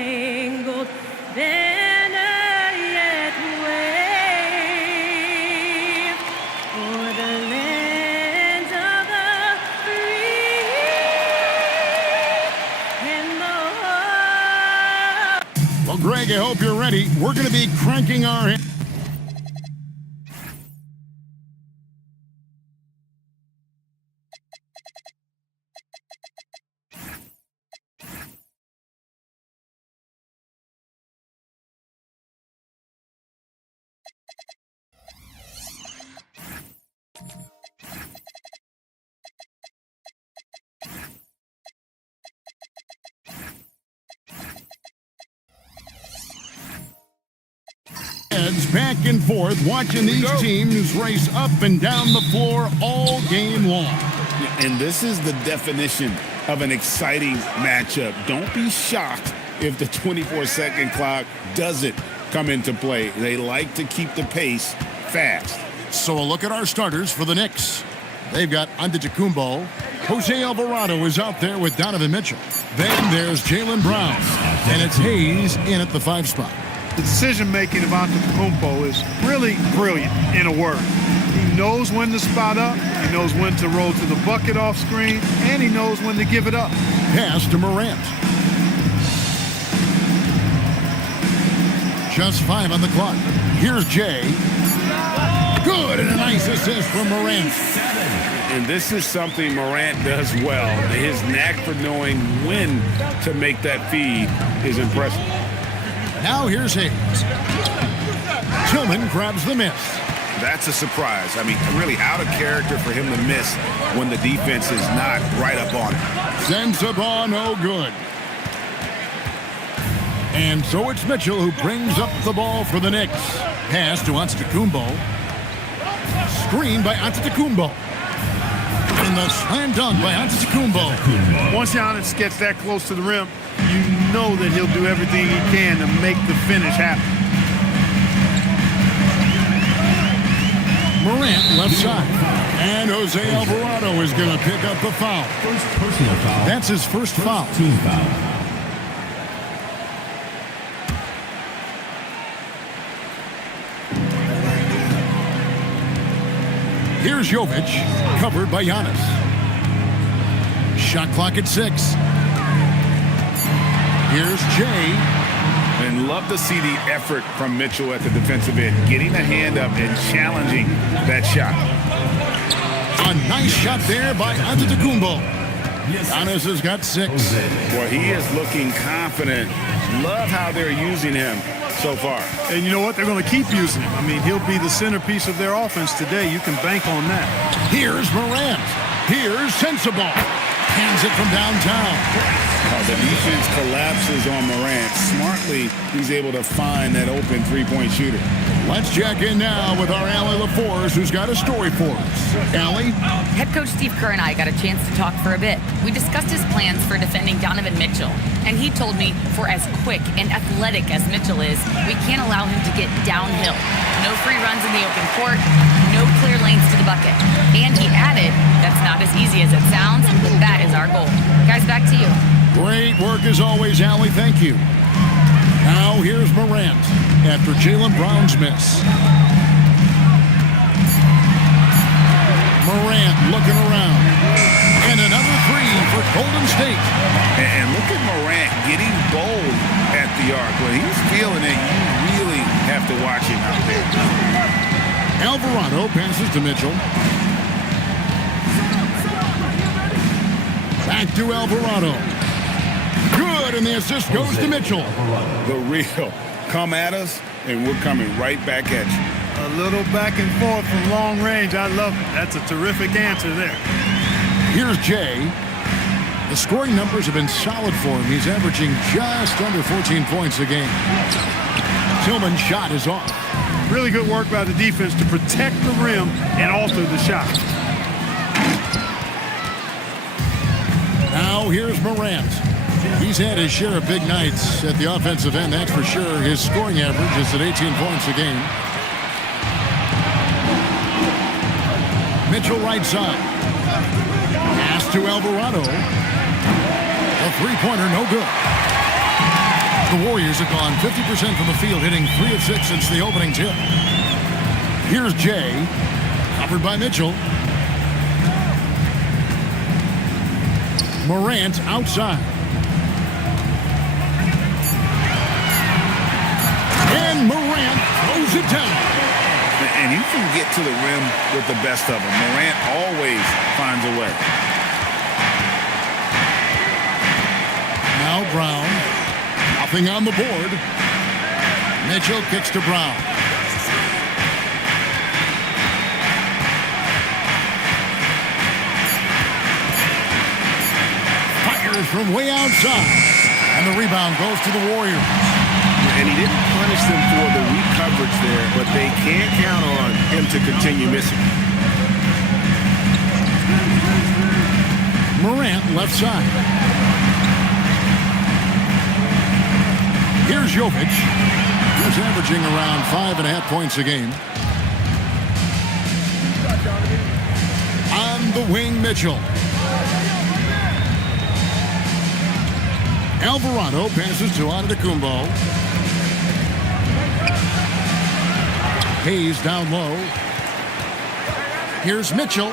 star-spangled banner yet wave for the land of the free and the home. Well, Greg, I hope you're ready. We're going to be cranking our hands. Back and forth, watching these teams race up and down the floor all game long. And this is the definition of an exciting matchup. Don't be shocked if the 24-second clock doesn't come into play. They like to keep the pace fast. So a look at our starters for the Knicks. They've got Antetokounmpo. Jose Alvarado is out there with Donovan Mitchell. Then there's Jaylen Brown. And it's Hayes in at the 5 spot. The decision-making of Antetokounmpo is really brilliant, in a word. He knows when to spot up, he knows when to roll to the bucket off screen, and he knows when to give it up. Pass to Morant. Just 5 on the clock. Here's Jay. Good, and a nice assist from Morant. And this is something Morant does well. His knack for knowing when to make that feed is impressive. Now here's Hayes. Tillman grabs the miss. That's a surprise. I mean, really out of character for him to miss when the defense is not right up on him. Sends the ball, no good. And so it's Mitchell who brings up the ball for the Knicks. Pass to Antetokounmpo. Screen by Antetokounmpo. And the slam dunk by Antetokounmpo. Once Giannis gets that close to the rim, you know that he'll do everything he can to make the finish happen. Morant left side. And Jose Alvarado is going to pick up the foul. First personal foul. That's his first foul. Team foul. Here's Jovic, covered by Giannis. Shot clock at 6. Here's Jay. And love to see the effort from Mitchell at the defensive end, getting a hand up and challenging that shot. A nice shot there by Antetokounmpo. Giannis has got 6. Boy, he is looking confident. Love how they're using him so far. And you know what? They're going to keep using him. I mean, he'll be the centerpiece of their offense today. You can bank on that. Here's Morant. Here's Sensabaugh. Hands it from downtown. The defense collapses on Morant. Smartly, he's able to find that open three-point shooter. Let's check in now with our Allie LaForce, who's got a story for us. Allie? Head coach Steve Kerr and I got a chance to talk for a bit. We discussed his plans for defending Donovan Mitchell, and he told me for as quick and athletic as Mitchell is, we can't allow him to get downhill. No free runs in the open court, no clear lanes to the bucket. And he added, that's not as easy as it sounds, but that is our goal. Guys, back to you. Great work as always, Allie. Thank you. Now here's Morant after Jaylen Brown's miss. Morant looking around. And another 3 for Golden State. And look at Morant getting bold at the arc. When he's feeling it, you really have to watch him out there. Alvarado passes to Mitchell. Back to Alvarado. Good, and the assist goes to Mitchell. The real. Come at us, and we're coming right back at you. A little back and forth from long range. I love it. That's a terrific answer there. Here's Jay. The scoring numbers have been solid for him. He's averaging just under 14 points a game. Tillman's shot is off. Really good work by the defense to protect the rim and alter the shot. Now here's Morant. He's had his share of big nights at the offensive end, that's for sure. His scoring average is at 18 points a game. Mitchell right side. Pass to Alvarado. A three-pointer, no good. The Warriors have gone 50% from the field, hitting 3 of 6 since the opening tip. Here's Jay, covered by Mitchell. Morant outside. And Morant throws it down. And you can get to the rim with the best of them. Morant always finds a way. Now Brown. Nothing on the board. Mitchell kicks to Brown. Fires from way outside. And the rebound goes to the Warriors. And he didn't punish them for the weak coverage there, but they can't count on him to continue missing. Morant left side. Here's Jovic, who's averaging around 5.5 points a game. On the wing, Mitchell. Alvarado passes to Antetokounmpo. Hayes down low. Here's Mitchell.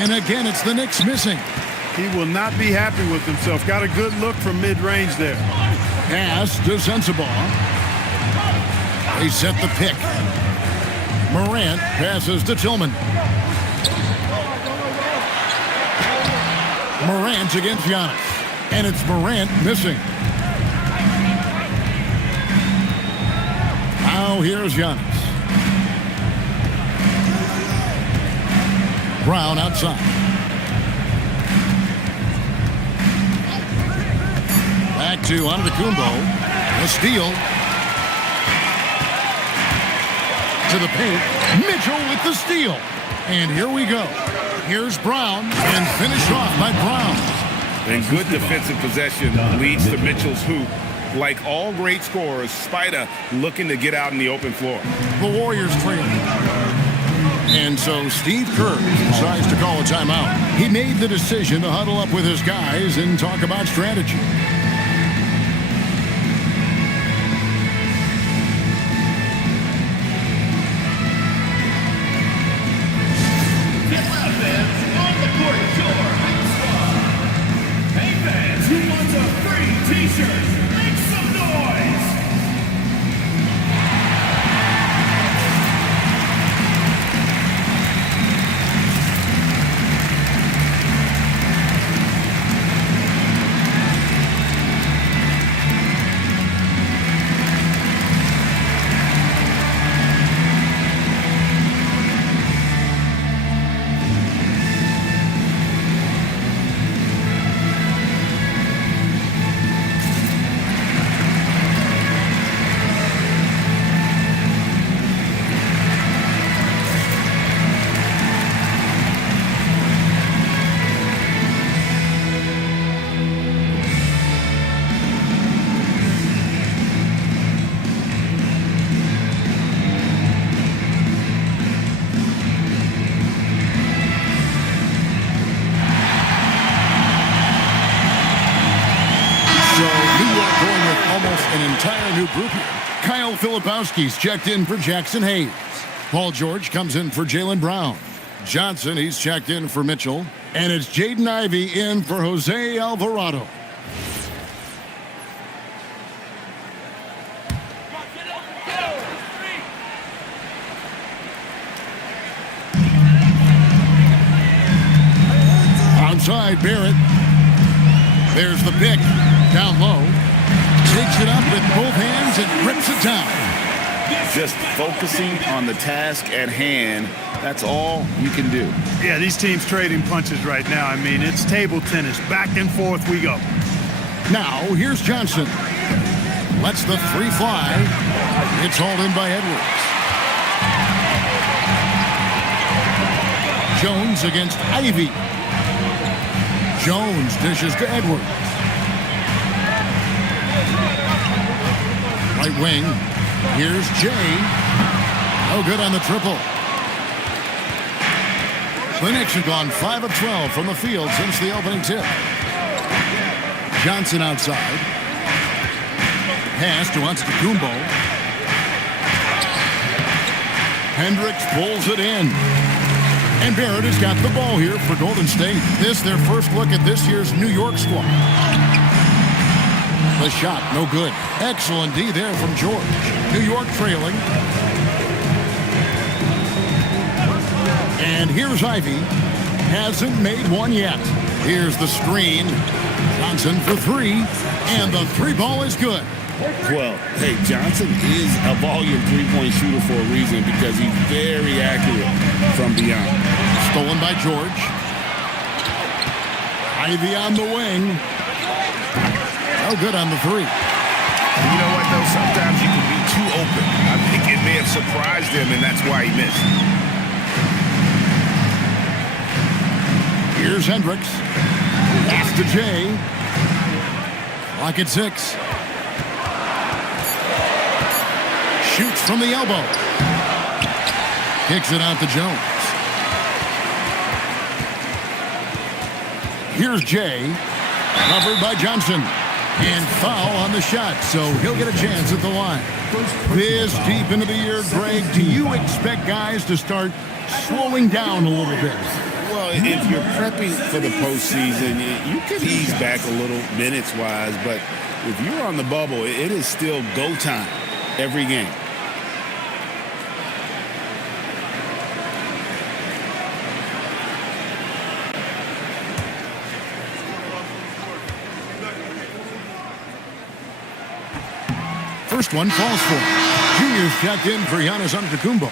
And again, it's the Knicks missing. He will not be happy with himself. Got a good look from mid-range there. Pass to Sensabaugh. They set the pick. Morant passes to Tillman. Morant against Giannis. And it's Morant missing. Now here's Giannis. Brown outside. Back to Antetokounmpo. A steal. To the paint. Mitchell with the steal. And here we go. Here's Brown. And finished off by Brown. And good defensive possession leads to Mitchell's hoop. Like all great scorers, Spida looking to get out in the open floor. The Warriors trail. And so Steve Kerr decides to call a timeout. He made the decision to huddle up with his guys and talk about strategy. An entire new group here. Kyle Filipowski's checked in for Jackson Hayes. Paul George comes in for Jaylen Brown. Johnson, he's checked in for Mitchell. And it's Jaden Ivey in for Jose Alvarado. Outside, Barrett. There's the pick. Down low. Takes it up with both hands and rips it down. Just focusing on the task at hand. That's all you can do. Yeah, these teams trading punches right now. I mean, it's table tennis. Back and forth we go. Now, here's Johnson. Lets the three fly. It's hauled in by Edwards. Jones against Ivy. Jones dishes to Edwards. Right wing. Here's Jay. No good on the triple. The Knicks have gone 5 of 12 from the field since the opening tip. Johnson outside. Pass to Antetokounmpo. Hendricks pulls it in. And Barrett has got the ball here for Golden State. This their first look at this year's New York squad. The shot, no good. Excellent D there from George. New York trailing. And here's Ivy. Hasn't made one yet. Here's the screen. Johnson for three. And the three ball is good. Well, hey, Johnson is a volume three-point shooter for a reason because he's very accurate from beyond. Stolen by George. Ivy on the wing. No good on the three. You know what, though? Sometimes you can be too open. I think it may have surprised him, and that's why he missed. Here's Hendricks. Pass to Jay. Clock at 6. Shoots from the elbow. Kicks it out to Jones. Here's Jay. Covered by Johnson. And foul on the shot, so he'll get a chance at the line. This deep into the year, Greg, do you expect guys to start slowing down a little bit? Well, if you're prepping for the postseason, you could ease back a little minutes-wise, but if you're on the bubble, it is still go time every game. First one falls for him. Junior's checked in for Giannis Antetokounmpo.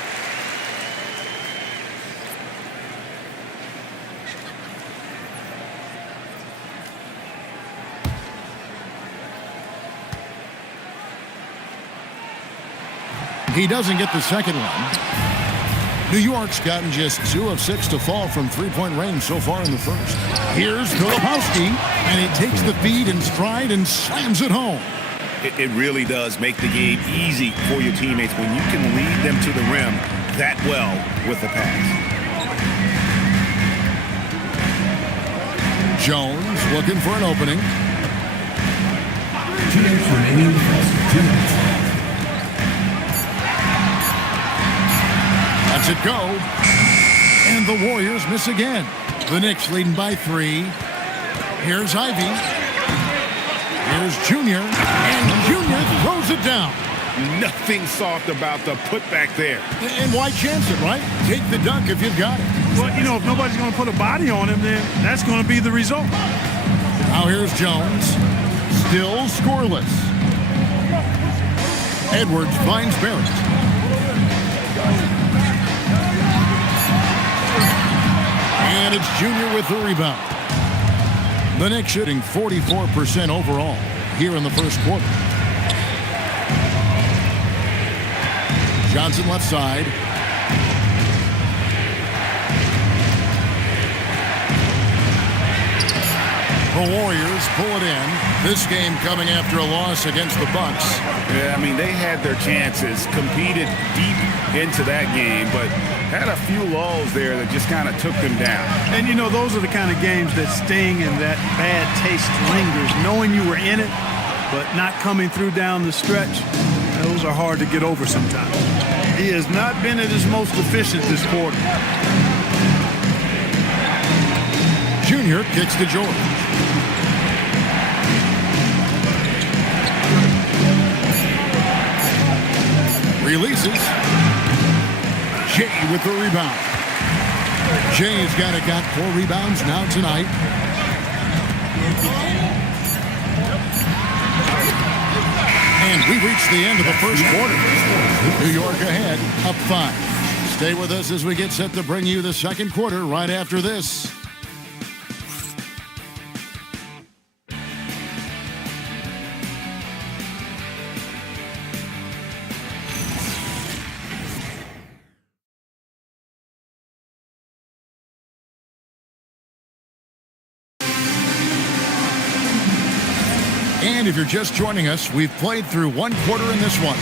He doesn't get the second one. New York's gotten just 2 of 6 to fall from three-point range so far in the first. Here's Filipowski, and he takes the feed in stride and slams it home. It really does make the game easy for your teammates when you can lead them to the rim that well with the pass. Jones looking for an opening. 2 minutes remaining. 2 minutes. Lets it go. And the Warriors miss again. The Knicks leading by 3. Here's Ivy. Here's Junior, and Junior throws it down. Nothing soft about the putback there. And why chance it, right? Take the dunk if you've got it. Well, you know, if nobody's going to put a body on him, then that's going to be the result. Now here's Jones. Still scoreless. Edwards finds Barrett. And it's Junior with the rebound. The Knicks shooting 44% overall here in the first quarter. Johnson left side. The Warriors pull it in. This game coming after a loss against the Bucks. Yeah, I mean, they had their chances, competed deep into that game, but had a few lulls there that just kind of took them down. And, you know, those are the kind of games that sting and that bad taste lingers. Knowing you were in it, but not coming through down the stretch, those are hard to get over sometimes. He has not been at his most efficient this quarter. Junior kicks to George. Releases. Jay with the rebound. Jay's got 4 rebounds now tonight. And we reached the end of the first quarter. New York ahead, up 5. Stay with us as we get set to bring you the second quarter right after this. And if you're just joining us, we've played through one quarter in this one.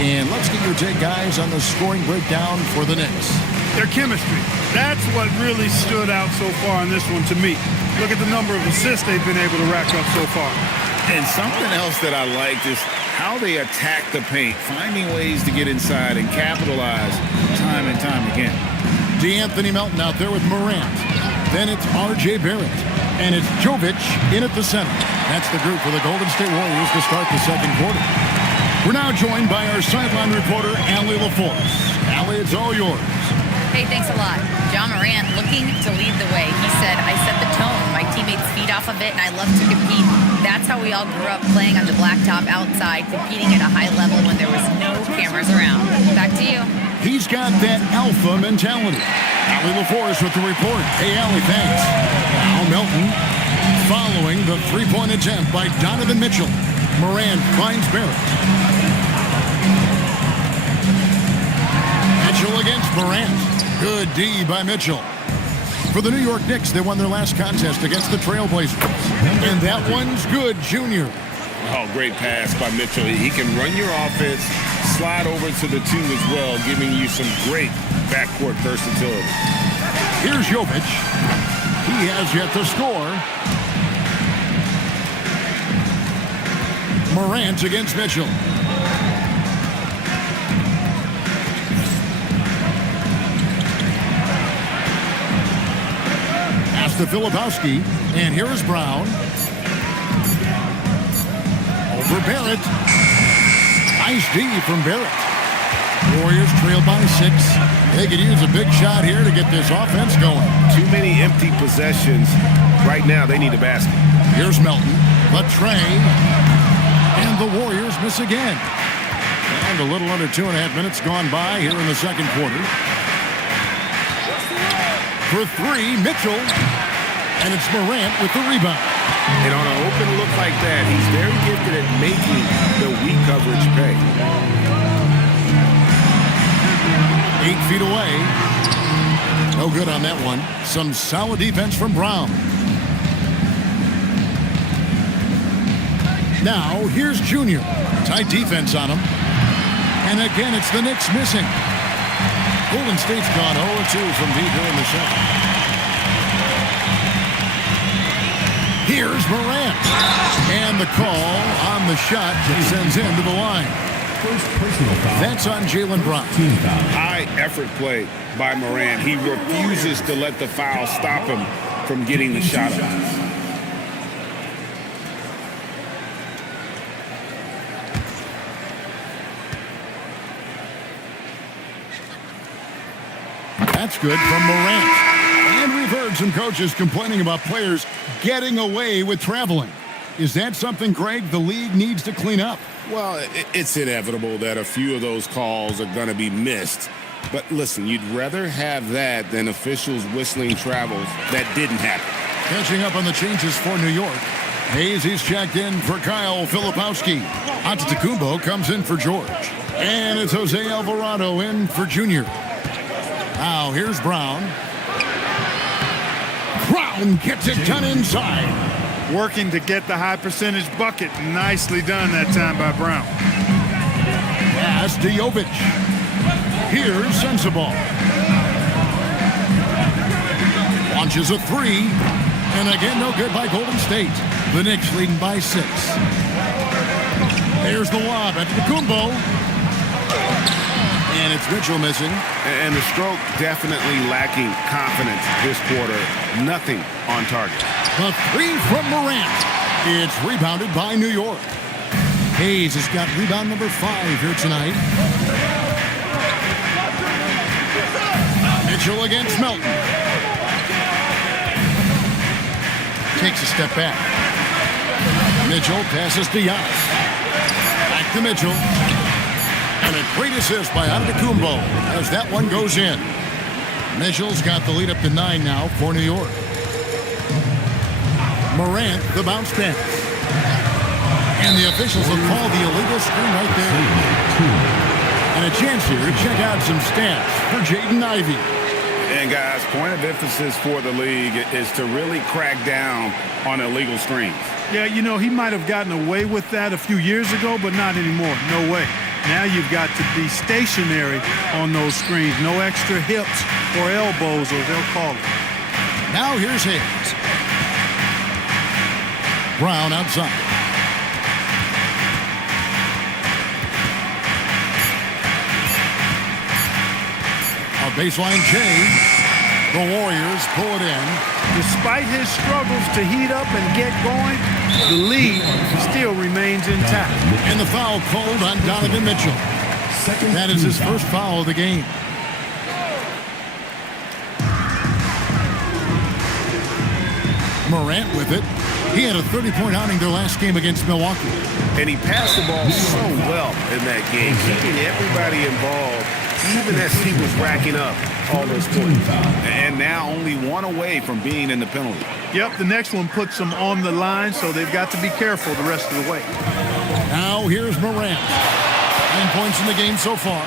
And let's get your take, guys, on the scoring breakdown for the Knicks. Their chemistry. That's what really stood out so far in this one to me. Look at the number of assists they've been able to rack up so far. And something else that I liked is how they attack the paint, finding ways to get inside and capitalize time and time again. DeAnthony Melton out there with Morant. Then it's R.J. Barrett. And it's Jovic in at the center. That's the group for the Golden State Warriors to start the second quarter. We're now joined by our sideline reporter, Allie LaForce. Allie, it's all yours. Hey, thanks a lot. John Morant looking to lead the way. He said, I set the tone. My teammates feed off of it, and I love to compete. That's how we all grew up, playing on the blacktop outside, competing at a high level when there was no cameras around. Back to you. He's got that alpha mentality. Allie LaForce with the report. Hey, Allie, thanks. Now Melton following the three-point attempt by Donovan Mitchell. Morant finds Barrett. Mitchell against Morant. Good D by Mitchell. For the New York Knicks, they won their last contest against the Trailblazers. And that one's good, Junior. Oh, great pass by Mitchell. He can run your offense, slide over to the two as well, giving you some great backcourt versatility. Here's Jovic. He has yet to score. Morant against Mitchell. Pass to Filipowski. And here is Brown. Over Barrett. Nice D from Barrett. Warriors trail by 6. They could use a big shot here to get this offense going. Too many empty possessions. Right now, they need a basket. Here's Melton. Latrey. And the Warriors miss again. And a little under 2.5 minutes gone by here in the second quarter. For 3, Mitchell. And it's Morant with the rebound. And on an open look like that, he's very gifted at making the weak coverage pay. 8 feet away. No good on that one. Some solid defense from Brown. Now, here's Junior. Tight defense on him. And again, it's the Knicks missing. Golden State's gone 0-2 from deep here in the second. Here's Morant. And the call on the shot that sends him to the line. First personal foul. That's on Jaylen Brown. Team foul. High effort play by Morant. He refuses to let the foul stop him from getting the shot up. That's good from Morant. And we've heard some coaches complaining about players getting away with traveling. Is that something, Greg, the league needs to clean up? Well, it's inevitable that a few of those calls are going to be missed. But listen, you'd rather have that than officials whistling travels that didn't happen. Catching up on the changes for New York. Hayes, he's checked in for Kyle Filipowski. Antetokounmpo comes in for George. And it's Jose Alvarado in for Junior. Now, here's Brown. Brown gets it done inside. Working to get the high percentage bucket. Nicely done that time by Brown. Pass to Jovic. Here's Sensabaugh. Launches a 3. And again, no good by Golden State. The Knicks leading by 6. There's the lob at Antetokounmpo. And it's Mitchell missing. And the stroke definitely lacking confidence this quarter. Nothing on target. The 3 from Morant. It's rebounded by New York. Hayes has got rebound number 5 here tonight. Mitchell against Melton. Takes a step back. Mitchell passes to Giannis. Back to Mitchell. And a great assist by Antetokounmpo as that one goes in. Mitchell's got the lead up to 9 now for New York. Morant, the bounce pass. And the officials have called the illegal screen right there. And a chance here to check out some stats for Jaden Ivey. And guys, point of emphasis for the league is to really crack down on illegal screens. Yeah, you know, he might have gotten away with that a few years ago, but not anymore. No way. Now you've got to be stationary on those screens. No extra hips or elbows, or they'll call it. Now here's Hayes. Brown outside. baseline Jay. The Warriors pull it in. Despite his struggles to heat up and get going, the lead still remains intact. And the foul called on Donovan Mitchell. That is his first foul of the game. Morant with it. He had a 30-point outing their last game against Milwaukee. And he passed the ball so well in that game, keeping everybody involved, even as he was racking up all those points. And now only one away from being in the penalty. Yep, the next one puts them on the line, so they've got to be careful the rest of the way. Now here's Morant. 9 points in the game so far.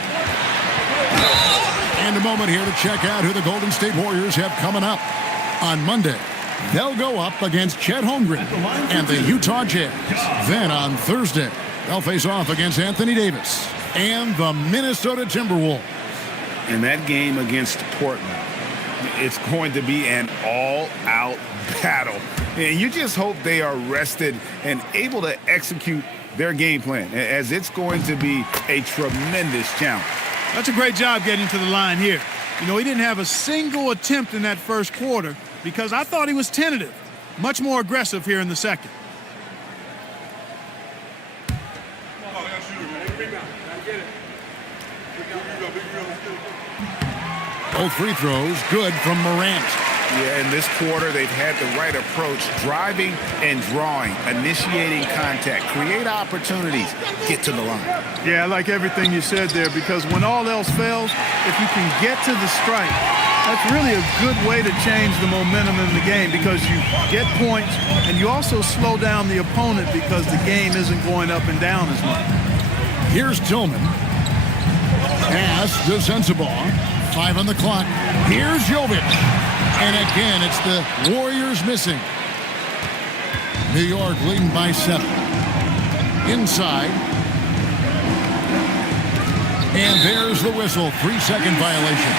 And a moment here to check out who the Golden State Warriors have coming up. On Monday, they'll go up against Chet Holmgren and the Utah Jazz. Then on Thursday, they'll face off against Anthony Davis and the Minnesota Timberwolves. And that game against Portland, it's going to be an all-out battle. And you just hope they are rested and able to execute their game plan, as it's going to be a tremendous challenge. That's a great job getting to the line here. You know, he didn't have a single attempt in that first quarter because I thought he was tentative. Much more aggressive here in the second. Both free throws good from Morant. Yeah, in this quarter, they've had the right approach, driving and drawing, initiating contact, create opportunities, get to the line. Yeah, I like everything you said there, because when all else fails, if you can get to the strike, that's really a good way to change the momentum in the game, because you get points and you also slow down the opponent because the game isn't going up and down as much. Here's Tillman. Pass to Sensabaugh. 5 on the clock. Here's Jovic. And again, it's the Warriors missing. New York leading by 7. Inside. And there's the whistle. 3-second violation.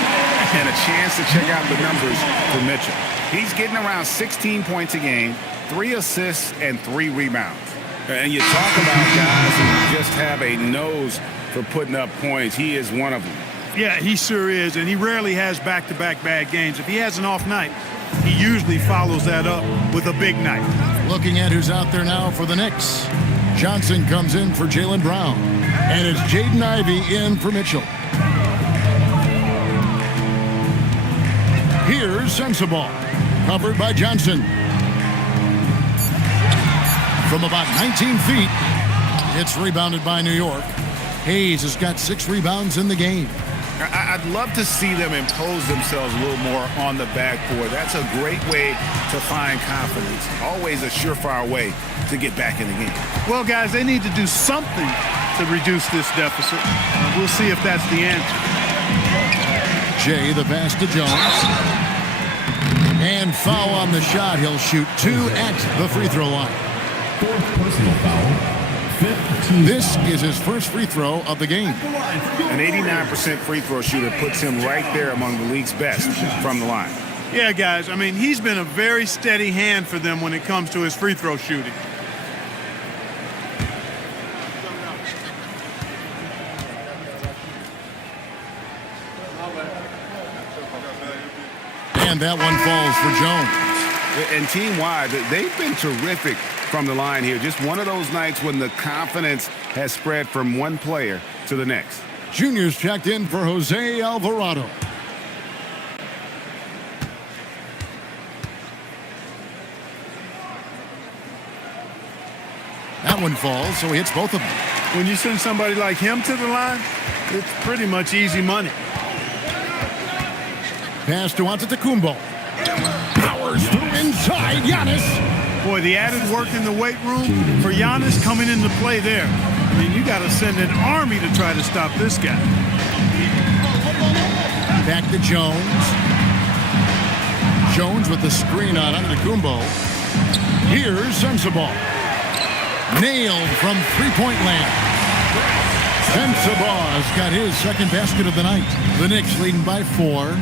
And a chance to check out the numbers for Mitchell. He's getting around 16 points a game, 3 assists, and 3 rebounds. And you talk about guys who just have a nose for putting up points. He is one of them. Yeah, he sure is, and he rarely has back-to-back bad games. If he has an off night, he usually follows that up with a big night. Looking at who's out there now for the Knicks. Johnson comes in for Jaylen Brown. And it's Jaden Ivey in for Mitchell. Here's Sensabaugh. Covered by Johnson. From about 19 feet, it's rebounded by New York. Hayes has got 6 rebounds in the game. I'd love to see them impose themselves a little more on the backboard. That's a great way to find confidence. Always a surefire way to get back in the game. Well, guys, they need to do something to reduce this deficit. We'll see if that's the answer. Jay, the pass to Jones. And foul on the shot. He'll shoot 2 at the free throw line. 4th personal foul. This is his first free throw of the game. An 89% free throw shooter puts him right there among the league's best from the line. Yeah, guys, I mean, he's been a very steady hand for them when it comes to his free throw shooting. And that one falls for Jones. And team-wide, they've been terrific from the line here. Just one of those nights when the confidence has spread from one player to the next. Junior's checked in for Jose Alvarado. That one falls, so he hits both of them. When you send somebody like him to the line, it's pretty much easy money. Pass to Antetokounmpo. Powers through inside. Giannis. Boy, the added work in the weight room for Giannis coming into play there. I mean, you got to send an army to try to stop this guy. Back to Jones. Jones with the screen on Antetokounmpo. Here's Sensabaugh. Nailed from three-point land. Sensabaugh's got his second basket of the night. The Knicks leading by 4.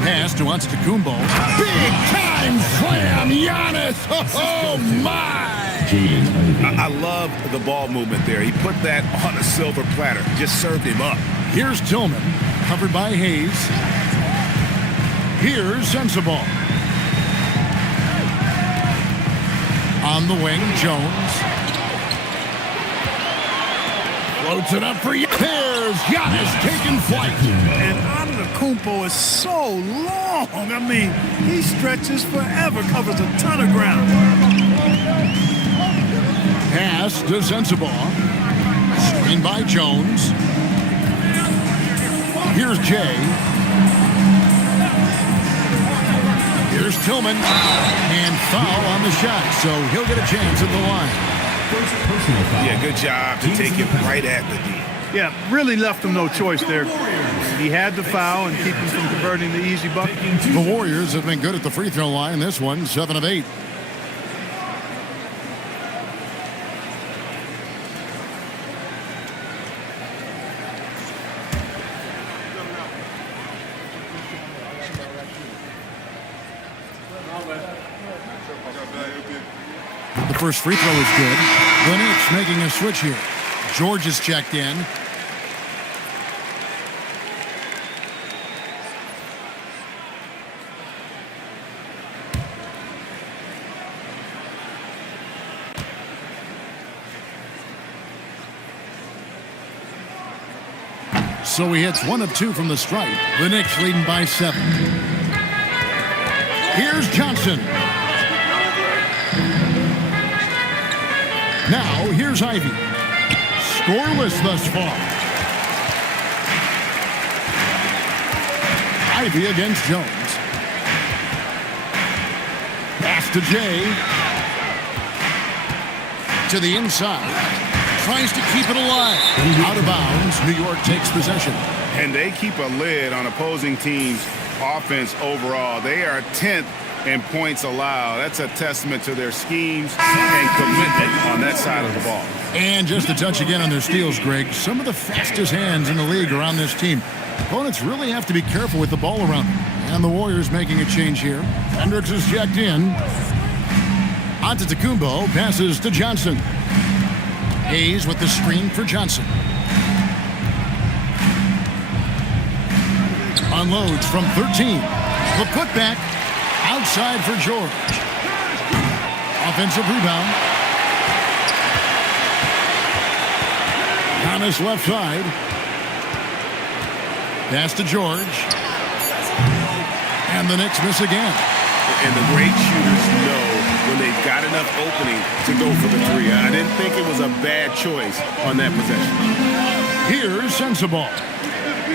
Pass to Antetokounmpo. Big time slam, Giannis! Oh my! I love the ball movement there. He put that on a silver platter. Just served him up. Here's Tillman. Covered by Hayes. Here's Sensible. On the wing, Jones. Floats it up for you. There's Giannis taking flight. And Antetokounmpo is so long. I mean, he stretches forever, covers a ton of ground. Pass to Sensible. Screen by Jones. Here's Jay. Here's Tillman. And foul on the shot, so he'll get a chance at the line. First personal foul. Yeah, good job to take it right at the D. Yeah, really left him no choice there. He had the foul and keep him from converting the easy bucket. The Warriors have been good at the free throw line. This one, 7 of 8. The first free throw is good. The Knicks making a switch here. George is checked in. So he hits 1 of 2 from the stripe. The Knicks leading by 7. Here's Johnson. Now, here's Ivy. Scoreless thus far. Ivy against Jones. Pass to Jay. To the inside. Tries to keep it alive. Out of bounds. New York takes possession. And they keep a lid on opposing teams' offense overall. They are 10th in points allowed. That's a testament to their schemes and commitment on that side of the ball. And just a touch again on their steals, Greg. Some of the fastest hands in the league are on this team. Opponents really have to be careful with the ball around them. And the Warriors making a change here. Hendricks is checked in. Antetokounmpo passes to Johnson. Hayes with the screen for Johnson. Unloads from 13. The putback outside for George. Offensive rebound. Giannis left side. Pass to George. And the Knicks miss again. And the great shooters know when they've got enough opening to go for the three. I didn't think it was a bad choice on that possession. Here's Sensible.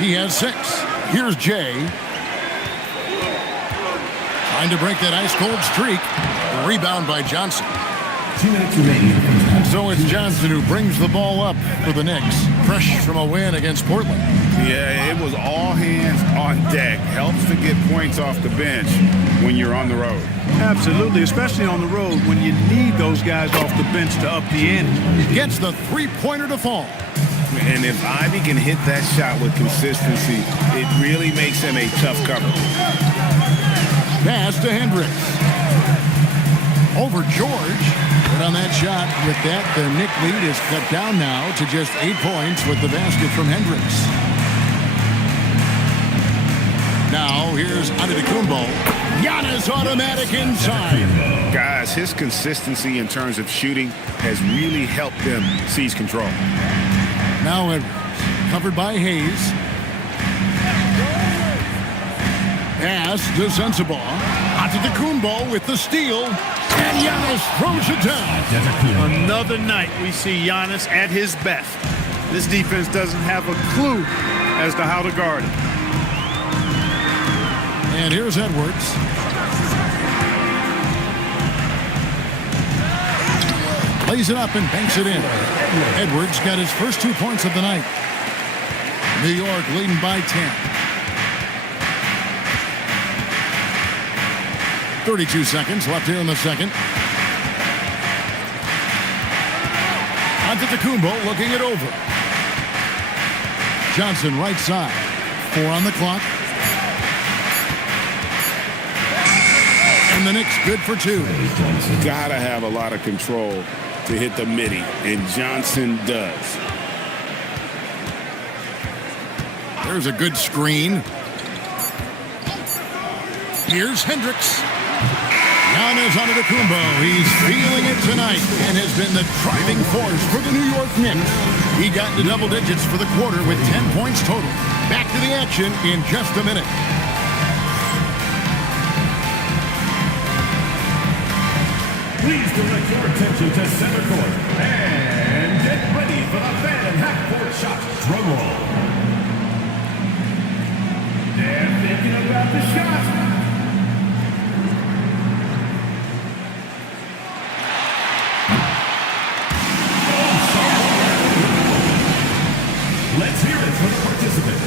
He has 6. Here's Jay. Trying to break that ice-cold streak. Rebound by Johnson. 2 minutes remaining. So it's Johnson who brings the ball up for the Knicks. Fresh from a win against Portland. Yeah, it was all hands on deck. Helps to get points off the bench when you're on the road. Absolutely, especially on the road when you need those guys off the bench to up the ante. Gets the three-pointer to fall. And if Ivy can hit that shot with consistency, it really makes him a tough cover. Pass to Hendricks. Over George. But on that shot, with that, the Knick lead is cut down now to just 8 points with the basket from Hendricks. Now, here's Antetokounmpo. Giannis automatic inside. Guys, his consistency in terms of shooting has really helped them seize control. Now Edwards, covered by Hayes. Pass to Sensible. Antetokounmpo with the steal. And Giannis throws it down. Another night we see Giannis at his best. This defense doesn't have a clue as to how to guard it. And here's Edwards. Lays it up and banks it in. Edwards got his first 2 points of the night. New York leading by 10. 32 seconds left here in the second. Antetokounmpo looking it over. Johnson right side. 4 on the clock. And the Knicks good for 2. Gotta have a lot of control to hit the midi, and Johnson does. There's a good screen. Here's Hendricks. Giannis Antetokounmpo. He's feeling it tonight and has been the driving force for the New York Knicks. He got into double digits for the quarter with 10 points total. Back to the action in just a minute. Please direct your attention to center court and get ready for the fan half-court shot. Drum roll. They're thinking about the shot. Let's hear it for the participant.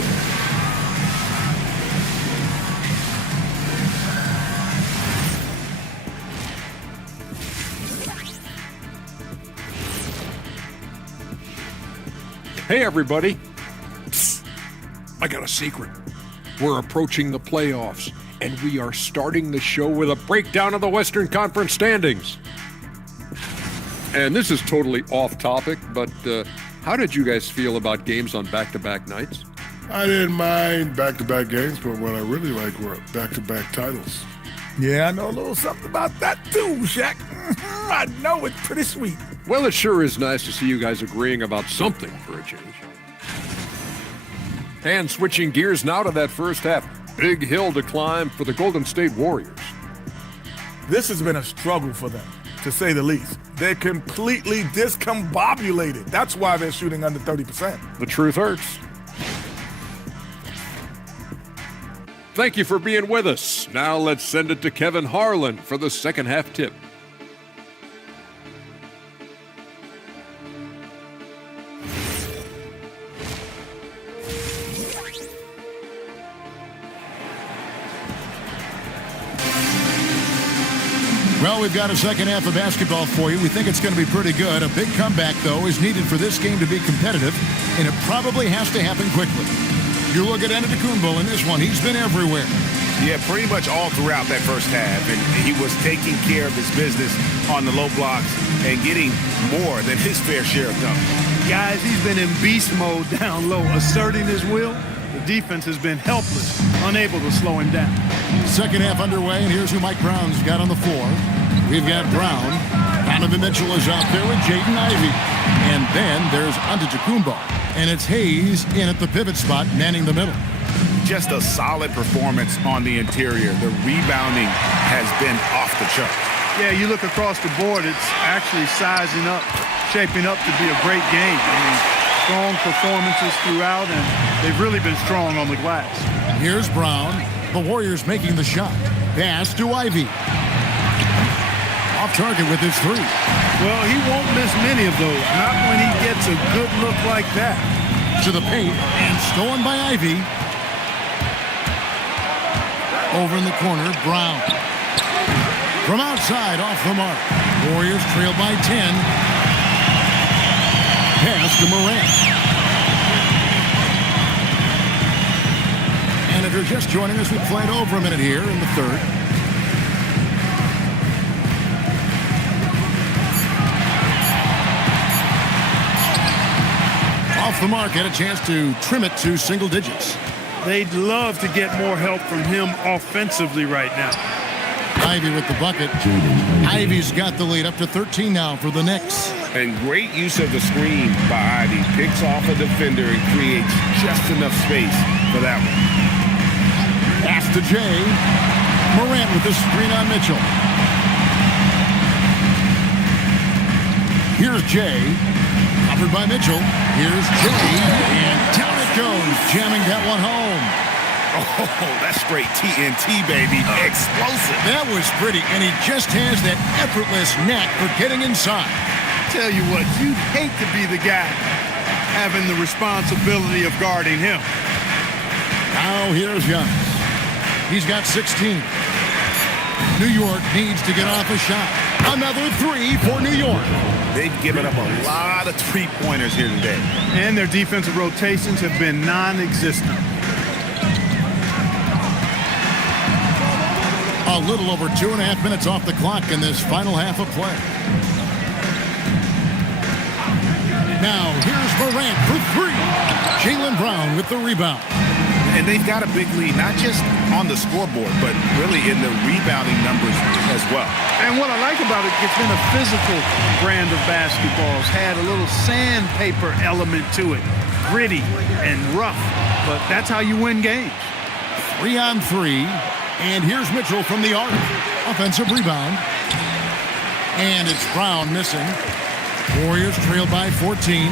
Hey, everybody. Psst. I got a secret. We're approaching the playoffs, and we are starting the show with a breakdown of the Western Conference standings. And this is totally off topic, but how did you guys feel about games on back-to-back nights? I didn't mind back-to-back games, but what I really liked were back-to-back titles. Yeah, I know a little something about that too, Shaq. I know it's pretty sweet. Well, it sure is nice to see you guys agreeing about something for a change. And switching gears now to that first half. Big hill to climb for the Golden State Warriors. This has been a struggle for them, to say the least. They're completely discombobulated. That's why they're shooting under 30%. The truth hurts. Thank you for being with us. Now let's send it to Kevin Harlan for the second half tip. Well, we've got a second half of basketball for you. We think it's going to be pretty good. A big comeback, though, is needed for this game to be competitive, and it probably has to happen quickly. You look at Antetokounmpo in this one. He's been everywhere. Yeah, pretty much all throughout that first half, and he was taking care of his business on the low blocks and getting more than his fair share of dunks. Guys, he's been in beast mode down low, asserting his will. The defense has been helpless, unable to slow him down. Second half underway, and here's who Mike Brown's got on the floor. We've got Brown. Donovan Mitchell is out there with Jaden Ivey. And then there's Antetokounmpo. And it's Hayes in at the pivot spot, manning the middle. Just a solid performance on the interior. The rebounding has been off the chart. Yeah, you look across the board, it's actually sizing up, shaping up to be a great game. I mean, strong performances throughout, and they've really been strong on the glass. Here's Brown. The Warriors making the shot. Pass to Ivey. Off target with his three. Well, he won't miss many of those, not when he gets a good look like that. To the paint, and stolen by Ivey. Over in the corner, Brown. From outside, off the mark. Warriors trail by 10. Pass to Morant. And if you're just joining us, we played over a minute here in the third. Off the mark, had a chance to trim it to single digits. They'd love to get more help from him offensively right now. Ivey with the bucket. Ivey's got the lead up to 13 now for the Knicks. And great use of the screen by Ivey. Picks off a defender and creates just enough space for that one. Pass to Jay. Morant with the screen on Mitchell. Here's Jay. Covered by Mitchell. Here's Jay. And down it goes. Jamming that one home. Oh, that's straight TNT, baby. Explosive. That was pretty. And he just has that effortless knack for getting inside. Tell you what, you'd hate to be the guy having the responsibility of guarding him. Now here's Giannis. He's got 16. New York needs to get off a shot. Another three for New York. They've given up a lot of three-pointers here today. And their defensive rotations have been non-existent. A little over 2.5 minutes off the clock in this final half of play. Now here's Morant for three. Jaylen Brown with the rebound. And they've got a big lead, not just on the scoreboard, but really in the rebounding numbers as well. And what I like about it, it's been a physical brand of basketball. It's had a little sandpaper element to it, gritty and rough, but that's how you win games. 3-on-3, and here's Mitchell from the arc. Offensive rebound. And it's Brown missing. Warriors trailed by 14.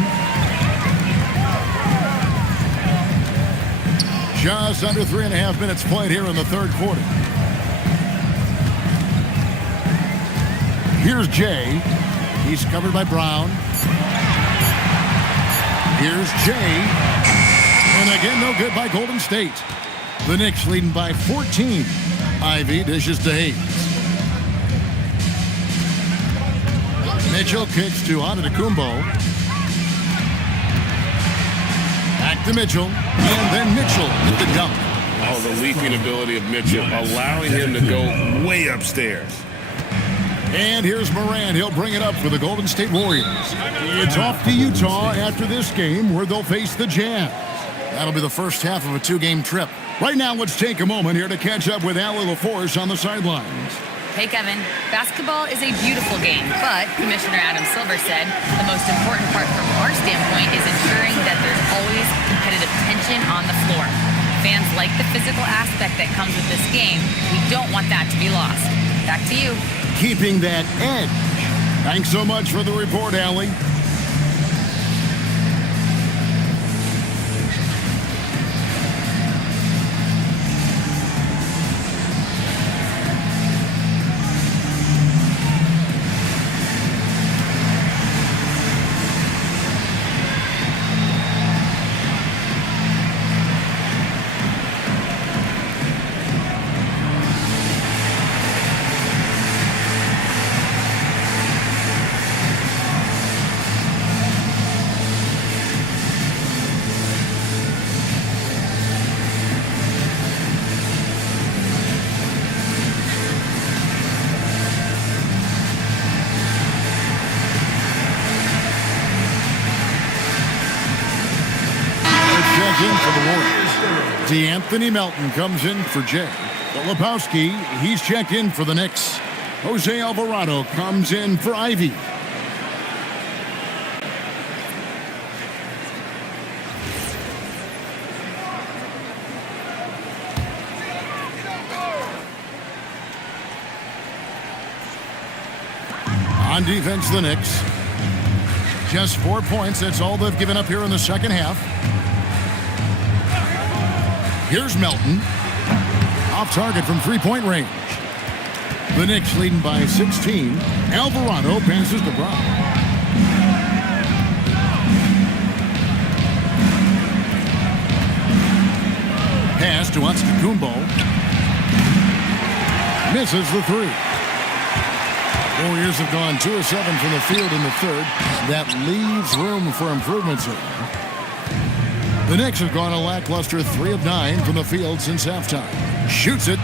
Just under 3.5 minutes played here in the third quarter. Here's Jay. He's covered by Brown. Here's Jay. And again, no good by Golden State. The Knicks leading by 14. Ivy dishes to Hayes. Mitchell kicks to Antetokounmpo. Back to Mitchell. And then Mitchell with the dunk. Oh, the leaping ability of Mitchell, allowing him to go way upstairs. And here's Moran. He'll bring it up for the Golden State Warriors. It's off to Utah after this game where they'll face the Jazz. That'll be the first half of a two-game trip. Right now, let's take a moment here to catch up with Allie LaForce on the sidelines. Hey, Kevin. Basketball is a beautiful game, but Commissioner Adam Silver said the most important part from our standpoint is ensuring that there's always competitive tension on the floor. Fans like the physical aspect that comes with this game. We don't want that to be lost. Back to you. Keeping that edge. Thanks so much for the report, Allie. In for the Warriors. DeAnthony Melton comes in for Jay. Filipowski, he's checked in for the Knicks. Jose Alvarado comes in for Ivy. On defense, the Knicks. Just 4 points. That's all they've given up here in the second half. Here's Melton. Off target from three-point range. The Knicks leading by 16. Alvarado passes to Brown. Pass to Antetokounmpo. Misses the three. Warriors have gone 2 of 7 from the field in the third. That leaves room for improvements here. The Knicks have gone a lackluster 3 of 9 from the field since halftime. Shoots it.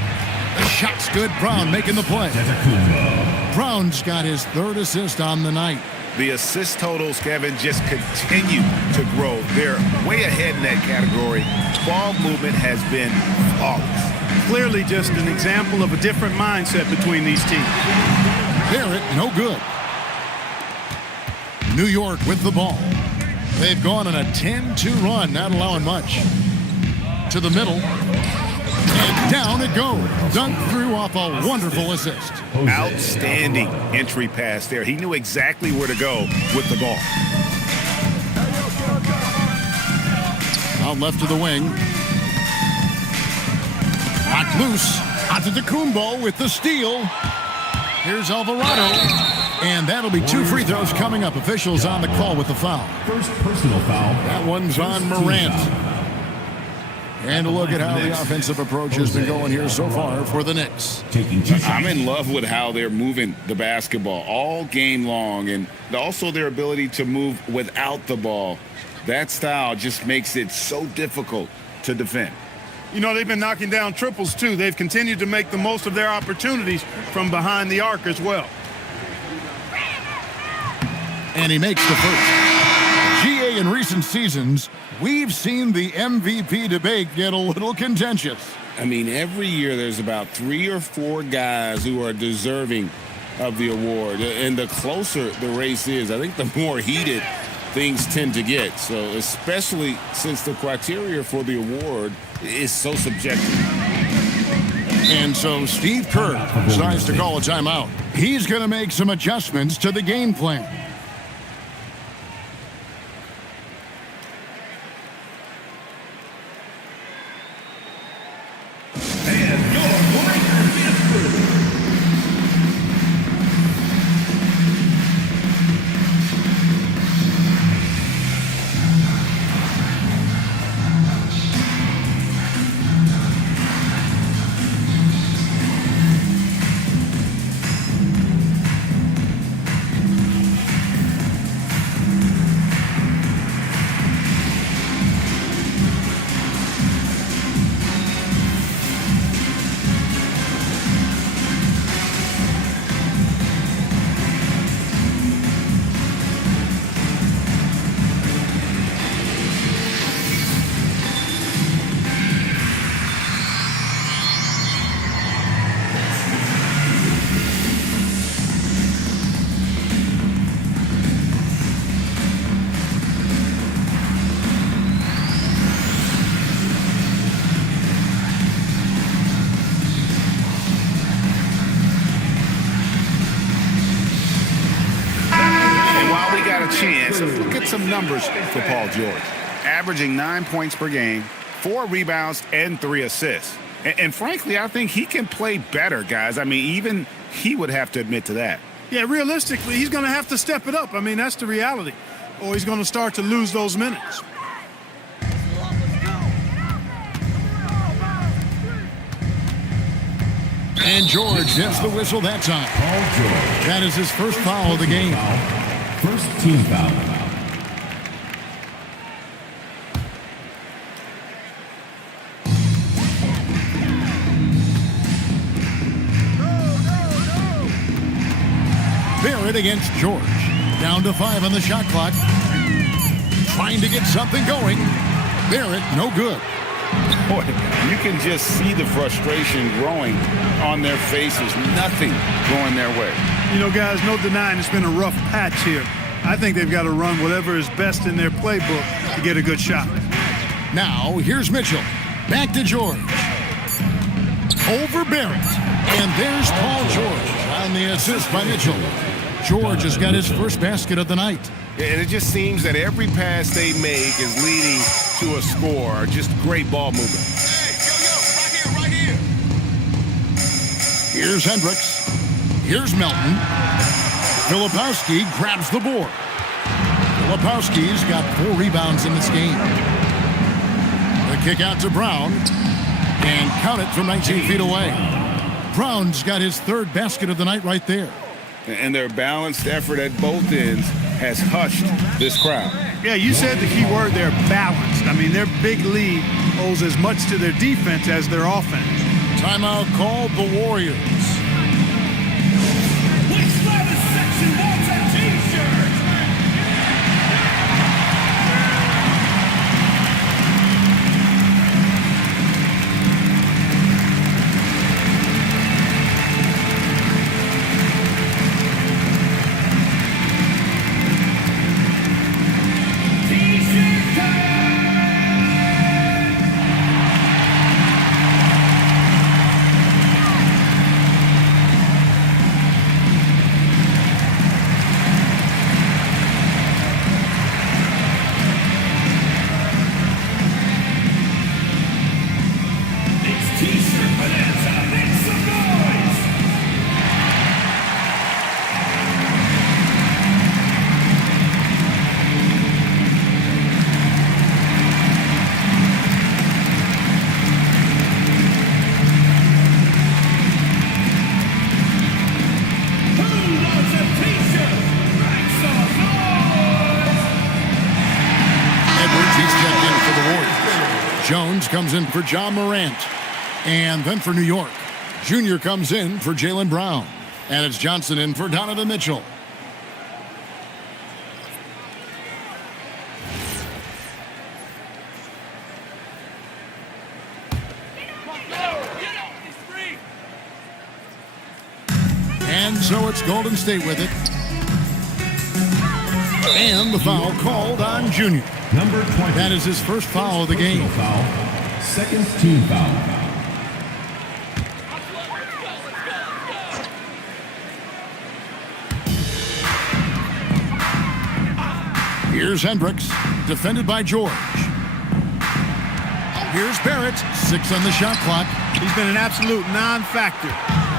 The shot's good. Brown making the play. Brown's got his third assist on the night. The assist totals, Kevin, just continue to grow. They're way ahead in that category. Ball movement has been flawless. Clearly just an example of a different mindset between these teams. Barrett, no good. New York with the ball. They've gone on a 10-2 run, not allowing much. To the middle. And down it goes. Dunked through off a wonderful assist. Outstanding entry pass there. He knew exactly where to go with the ball. Out left to the wing. Knocked loose. Antetokounmpo with the steal. Here's Alvarado. And that'll be 2 free throws coming up. Officials on the call with the foul. First personal foul. That one's on Morant. And a look at how the offensive approach has been going here so far for the Knicks. I'm in love with how they're moving the basketball all game long, and also their ability to move without the ball. That style just makes it so difficult to defend. You know, they've been knocking down triples, too. They've continued to make the most of their opportunities from behind the arc as well. And he makes the first. GA In recent seasons, we've seen the MVP debate get a little contentious. I mean, every year there's about 3 or 4 guys who are deserving of the award. And the closer the race is, I think the more heated things tend to get. So especially since the criteria for the award is so subjective. And so Steve Kerr decides to call a timeout. He's going to make some adjustments to the game plan. Chance. Look at some numbers for Paul George. Averaging 9 points per game, 4 rebounds, and 3 assists. And frankly, I think he can play better, guys. I mean, even he would have to admit to that. Yeah, realistically, he's going to have to step it up. I mean, that's the reality. Or he's going to start to lose those minutes. And George gets the whistle that time. That is his first foul of the game. First team foul. Barrett against George. Down to 5 on the shot clock. Trying to get something going. Barrett, no good. Boy, you can just see the frustration growing on their faces. Nothing going their way. You know, guys, no denying it's been a rough patch here. I think they've got to run whatever is best in their playbook to get a good shot. Now, here's Mitchell. Back to George. Over Barrett. And there's Paul George on the assist by Mitchell. George has got his first basket of the night. And it just seems that every pass they make is leading to a score. Just great ball movement. Hey, right here. Here's Hendricks. Here's Melton. Filipowski grabs the board. Filipowski's got 4 rebounds in this game. The kick out to Brown. And count it from 19 feet away. Brown's got his 3rd basket of the night right there. And their balanced effort at both ends has hushed this crowd. Yeah, you said the key word there, balanced. I mean, their big lead owes as much to their defense as their offense. Timeout called the Warriors. Jones comes in for John Morant. And then for New York, Junior comes in for Jaylen Brown. And it's Johnson in for Donovan Mitchell. And so it's Golden State with it. And the foul called on Junior. Number 20. That is his first foul of the game. Foul. Second team foul. Here's Hendricks, defended by George. Here's Barrett, 6 on the shot clock. He's been an absolute non-factor.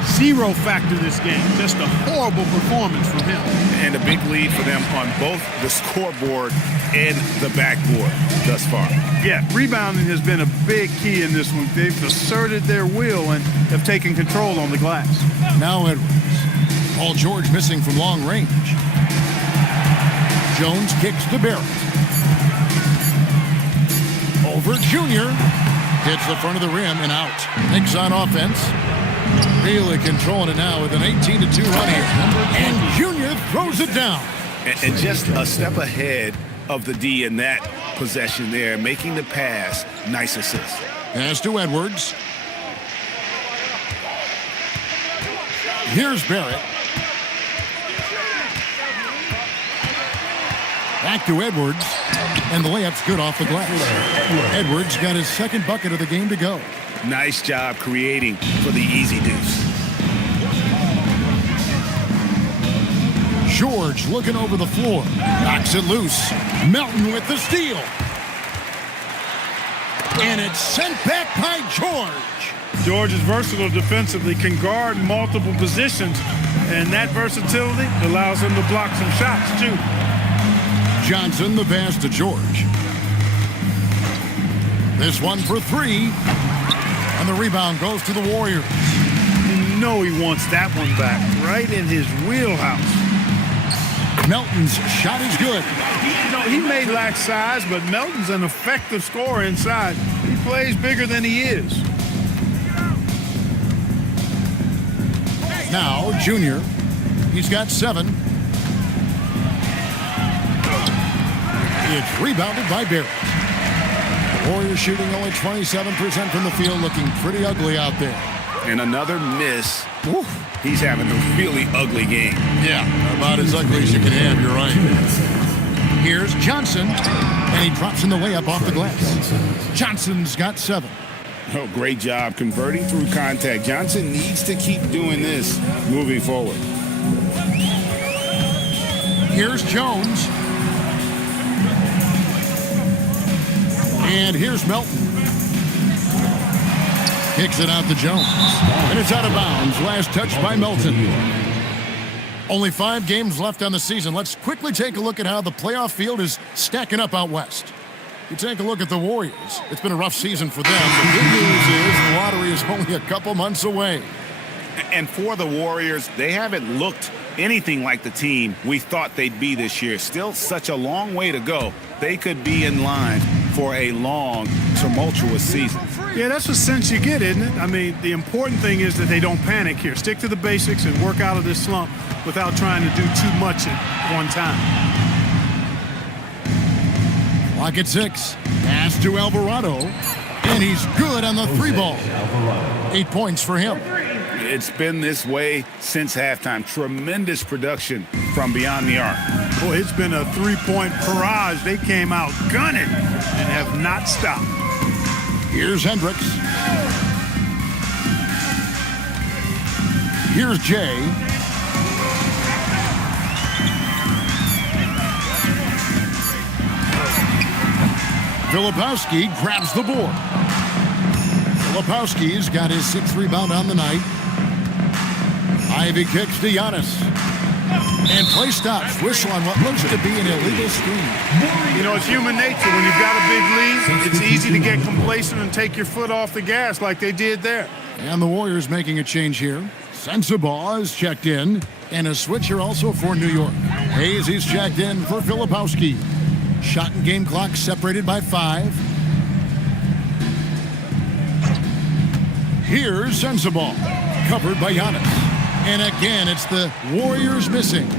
Zero factor this game. Just a horrible performance from him. And a big lead for them on both the scoreboard and the backboard thus far. Yeah, rebounding has been a big key in this one. They've asserted their will and have taken control on the glass. Now Edwards. Paul George missing from long range. Jones kicks to Barrett. Over Junior. Hits the front of the rim and out. Knicks on offense. Really controlling it now with an 18-2 run here. And Junior throws it down. And just a step ahead of the D in that possession there, making the pass. Nice assist. Pass to Edwards. Here's Barrett. Back to Edwards. And the layup's good off the glass. Edwards got his second bucket of the game to go. Nice job creating for the easy deuce. George looking over the floor. Knocks it loose. Melton with the steal. And it's sent back by George. George is versatile defensively, can guard multiple positions, and that versatility allows him to block some shots, too. Johnson the pass to George. This one for 3. And the rebound goes to the Warriors. You know he wants that one back, right in his wheelhouse. Melton's shot is good. You know, he may lack size, but Melton's an effective scorer inside. He plays bigger than he is. Now, Junior. He's got 7. It's rebounded by Barrett. Warriors shooting only 27% from the field, looking pretty ugly out there. And another miss. Woo. He's having a really ugly game. Yeah, about as ugly as you can have, you're right. Here's Johnson, and he drops in the layup off the glass. Johnson's got 7. Oh, great job converting through contact. Johnson needs to keep doing this moving forward. Here's Jones. And here's Melton. Kicks it out to Jones. And it's out of bounds. Last touch by Melton. Only 5 games left on the season. Let's quickly take a look at how the playoff field is stacking up out west. You take a look at the Warriors. It's been a rough season for them. The good news is the lottery is only a couple months away. And for the Warriors, they haven't looked anything like the team we thought they'd be this year. Still such a long way to go. They could be in line for a long, tumultuous season. Yeah, that's the sense you get, isn't it? I mean, the important thing is that they don't panic here. Stick to the basics and work out of this slump without trying to do too much at one time. Clock at 6. Pass to Alvarado. And he's good on the 3-ball. 8 points for him. It's been this way since halftime. Tremendous production from beyond the arc. Boy, it's been a 3-point barrage. They came out gunning and have not stopped. Here's Hendricks. Here's Jay. Filipowski grabs the board. Filipowski's got his 6th rebound on the night. Ivy kicks to Giannis. And play stops. Whistle on what looks to be an illegal screen. You know, it's human nature. When you've got a big lead, it's easy to get complacent and take your foot off the gas like they did there. And the Warriors making a change here. Sensabaugh is checked in. And a switcher also for New York. Hayes, he's checked in for Filipowski. Shot and game clock separated by 5. Here's Sensabaugh. Covered by Giannis. And again, it's the Warriors missing.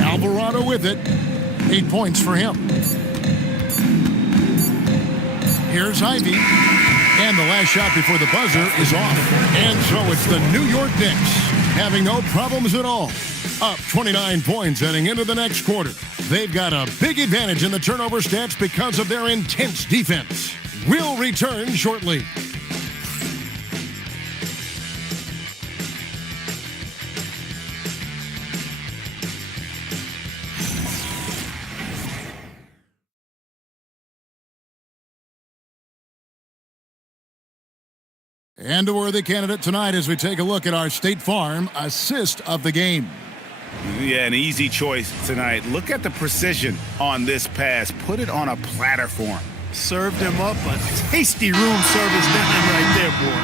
Alvarado with it. 8 points for him. Here's Ivy. And the last shot before the buzzer is off. And so it's the New York Knicks having no problems at all. Up 29 points heading into the next quarter. They've got a big advantage in the turnover stats because of their intense defense. We'll return shortly. And a worthy candidate tonight as we take a look at our State Farm assist of the game. Yeah, an easy choice tonight. Look at the precision on this pass. Put it on a platter for him. Served him up a tasty room service dime right there, boy.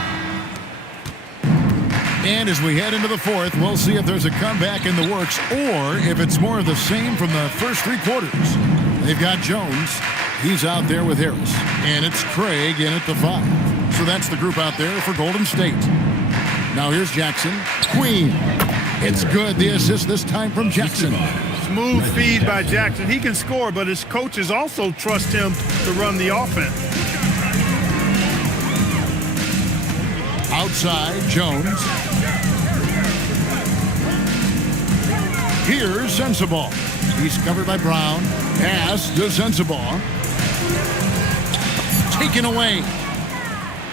And as we head into the fourth, we'll see if there's a comeback in the works or if it's more of the same from the first three quarters. They've got Jones. He's out there with Harris. And it's Craig in at the 5. So that's the group out there for Golden State. Now here's Jackson. Queen. It's good. The assist this time from Jackson. Smooth feed by Jackson. He can score, but his coaches also trust him to run the offense. Outside, Jones. Here's Sensabaugh. He's covered by Brown. Pass to Sensabaugh. Taken away.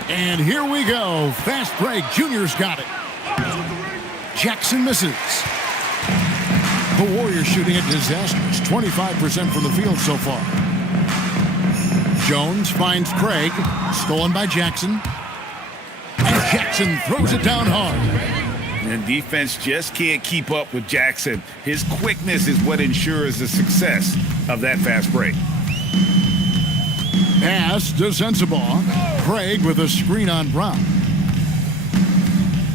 And here we go. Fast break. Junior's got it. Jackson misses. The Warriors shooting it disastrous. 25% from the field so far. Jones finds Craig. Stolen by Jackson. And Jackson throws it down hard. And defense just can't keep up with Jackson. His quickness is what ensures the success of that fast break. Pass to Sensabaugh. Craig with a screen on Brown.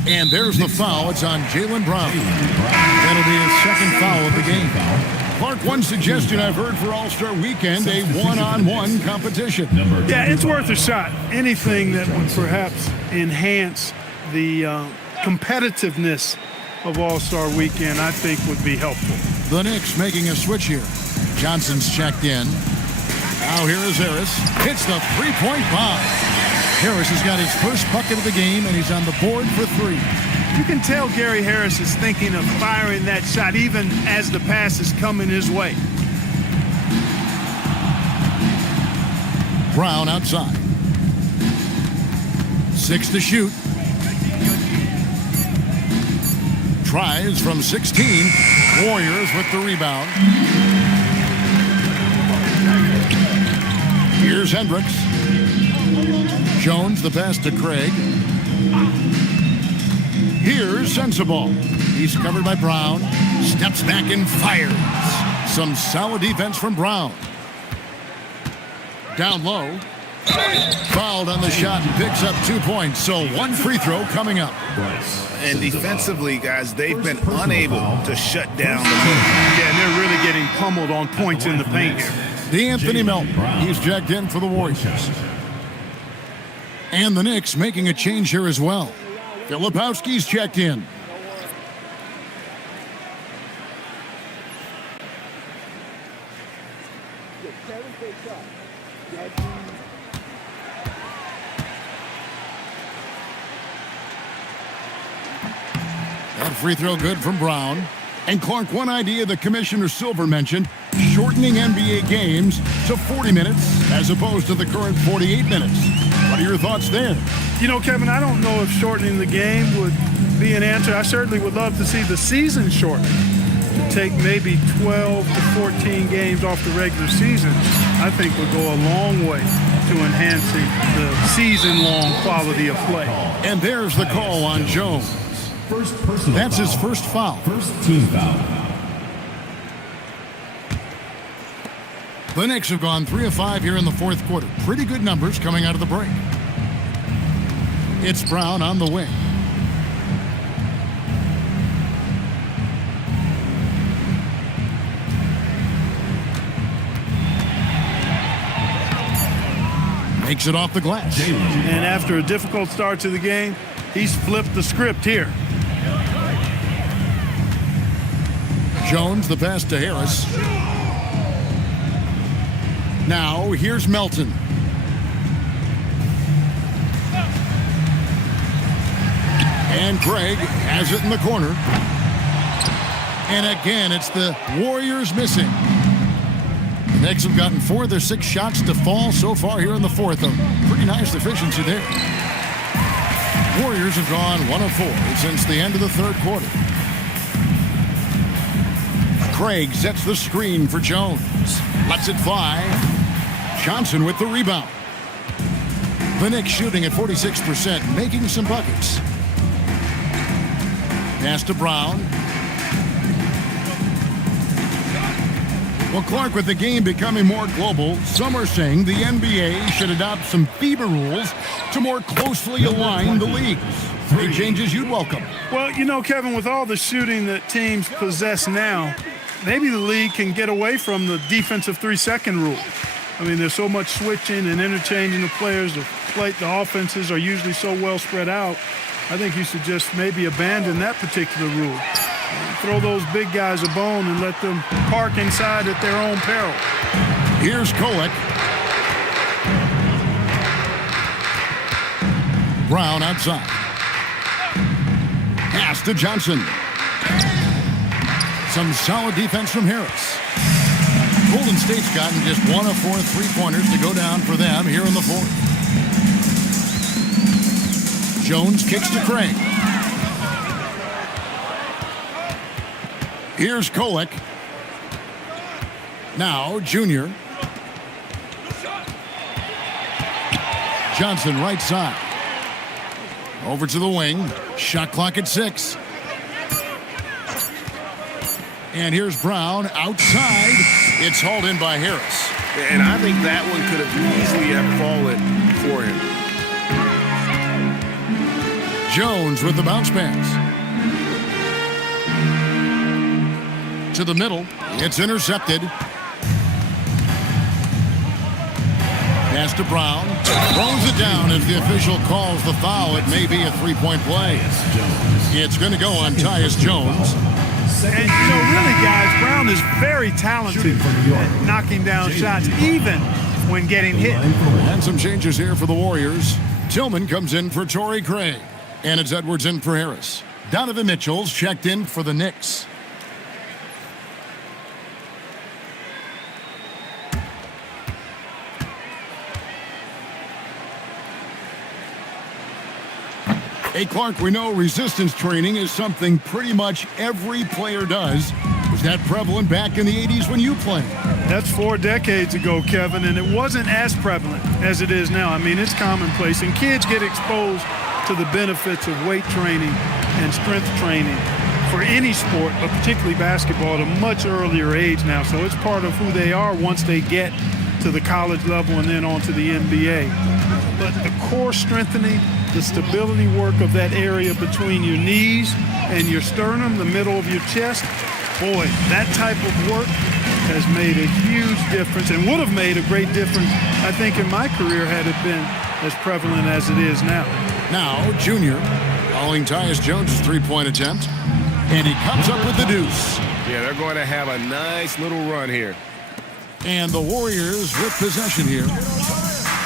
And there's the foul. It's on Jaylen Brown. That'll be his second foul of the game. Clark, one suggestion I've heard for All-Star Weekend, a one-on-one competition. Yeah, it's worth a shot. Anything that would perhaps enhance the competitiveness of All-Star Weekend, I think would be helpful. The Knicks making a switch here. Johnson's checked in. Now here is Harris. Hits the three-point bomb. Harris has got his first bucket of the game, and he's on the board for 3. You can tell Gary Harris is thinking of firing that shot even as the pass is coming his way. Brown outside. 6 to shoot. Tries from 16. Warriors with the rebound. Here's Hendricks. Jones, the pass to Craig. Here's Sensabaugh. He's covered by Brown. Steps back and fires. Some solid defense from Brown. Down low. Fouled on the shot and picks up 2 points. So one free throw coming up. And defensively, guys, they've been unable to shut down the move. Yeah, and they're really getting pummeled on points in the paint here. D'Anthony Melton. He's checked in for the Warriors. And the Knicks making a change here as well. Filipowski's checked in. That free throw good from Brown. And Clark, one idea that Commissioner Silver mentioned, shortening NBA games to 40 minutes as opposed to the current 48 minutes. What are your thoughts there? You know, Kevin, I don't know if shortening the game would be an answer. I certainly would love to see the season shortened. To take maybe 12 to 14 games off the regular season, I think would go a long way to enhancing the season-long quality of play. And there's the call on Jones. That's his first foul. First team foul. The Knicks have gone 3 of 5 here in the fourth quarter. Pretty good numbers coming out of the break. It's Brown on the wing. Makes it off the glass. And after a difficult start to the game, he's flipped the script here. Jones, the pass to Harris. Now, here's Melton. And Craig has it in the corner. And again, it's the Warriors missing. The Knicks have gotten 4 of their 6 shots to fall so far here in the fourth. A pretty nice efficiency there. Warriors have gone 1 of 4 since the end of the third quarter. Craig sets the screen for Jones. Lets it fly. Johnson with the rebound. The Knicks shooting at 46%, making some buckets. Pass to Brown. Well, Clark, with the game becoming more global, some are saying the NBA should adopt some FIBA rules to more closely align the leagues. Any changes you'd welcome? Well, you know, Kevin, with all the shooting that teams possess now, maybe the league can get away from the defensive 3-second rule. I mean, there's so much switching and interchanging of players. The offenses are usually so well spread out. I think you should just maybe abandon that particular rule. Throw those big guys a bone and let them park inside at their own peril. Here's Kolek. Brown outside. Pass to Johnson. Some solid defense from Harris. Golden State's gotten just 1 of 4 3-pointers to go down for them here in the fourth. Jones kicks to Craig. Here's Kolek. Now Junior. Johnson right side. Over to the wing. Shot clock at 6. And here's Brown outside. It's hauled in by Harris. And I think that one could have easily have fallen for him. Jones with the bounce pass. To the middle. It's intercepted. Pass to Brown. Throws it down as the official calls the foul. It may be a 3-point play. It's going to go on Tyus Jones. And, you know, really, guys, Brown is very talented at knocking down shots, even when getting hit. And some changes here for the Warriors. Tillman comes in for Torrey Craig. And it's Edwards in for Harris. Donovan Mitchell's checked in for the Knicks. Hey, Clark, we know resistance training is something pretty much every player does. Was that prevalent back in the 80s when you played? That's 4 decades ago, Kevin, and it wasn't as prevalent as it is now. I mean, it's commonplace, and kids get exposed to the benefits of weight training and strength training for any sport, but particularly basketball, at a much earlier age now. So it's part of who they are once they get to the college level and then on to the NBA. But the core strengthening, the stability work of that area between your knees and your sternum, the middle of your chest, boy, that type of work has made a huge difference and would have made a great difference, I think, in my career had it been as prevalent as it is now. Now, Junior, following Tyus Jones' 3-point attempt, and he comes up with the deuce. Yeah, they're going to have a nice little run here. And the Warriors with possession here.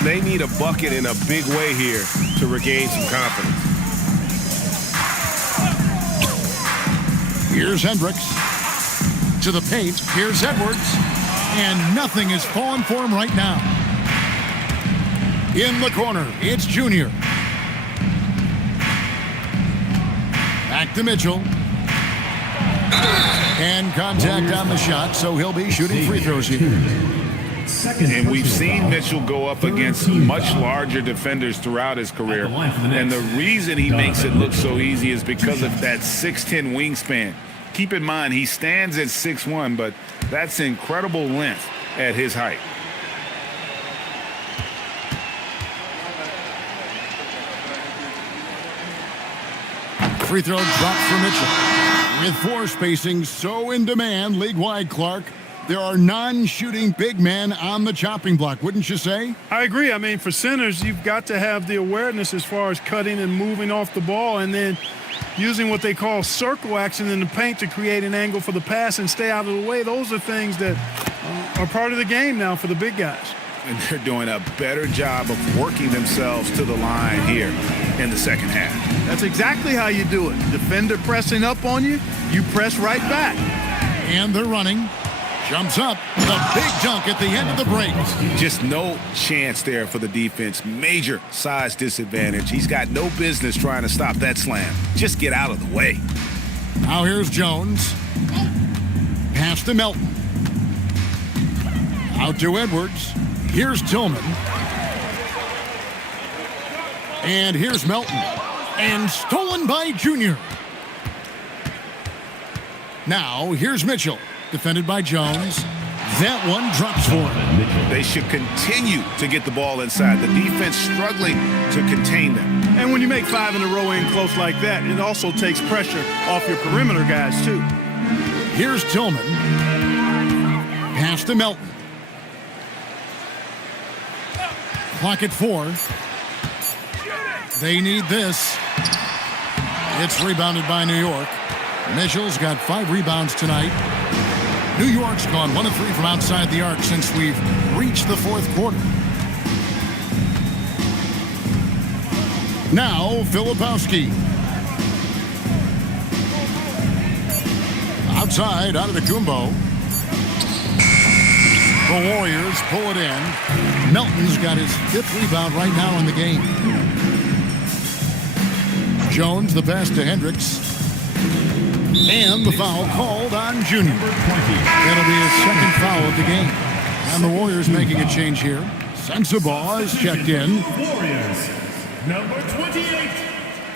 They need a bucket in a big way here to regain some confidence. Here's Hendricks. To the paint. Here's Edwards. And nothing is falling for him right now. In the corner, it's Junior. Back to Mitchell. And contact on the shot, so he'll be shooting free throws here. And we've seen Mitchell go up against much larger defenders throughout his career. And the reason he makes it look so easy is because of that 6'10" wingspan. Keep in mind, he stands at 6'1", but that's incredible length at his height. Free throw dropped for Mitchell. With floor spacing so in demand league-wide, Clark, there are non-shooting big men on the chopping block, wouldn't you say? I agree. I mean, for centers, you've got to have the awareness as far as cutting and moving off the ball and then using what they call circle action in the paint to create an angle for the pass and stay out of the way. Those are things that are part of the game now for the big guys. And they're doing a better job of working themselves to the line here. in the second half. That's exactly how you do it. Defender pressing up on you, you press right back. And they're running. Jumps up with a big dunk at the end of the break. Just no chance there for the defense. Major size disadvantage. He's got no business trying to stop that slam. Just get out of the way. Now here's Jones. Pass to Melton. Out to Edwards. Here's Tillman. And here's Melton. And stolen by Junior. Now here's Mitchell. Defended by Jones. That one drops for him. They should continue to get the ball inside. The defense struggling to contain them. And when you make 5 in a row in close like that, it also takes pressure off your perimeter guys, too. Here's Tillman. Pass to Melton. Clock at 4. They need this. It's rebounded by New York. Mitchell's got 5 rebounds tonight. New York's gone 1 of 3 from outside the arc since we've reached the fourth quarter. Now, Filipowski. Outside, out of the Kumbo. The Warriors pull it in. Melton's got his 5th rebound right now in the game. Jones, the pass to Hendricks. And the foul called on Junior. That'll be his 2nd foul of the game. And the Warriors making a change here. Sensabaugh is checked in. Warriors, number 28,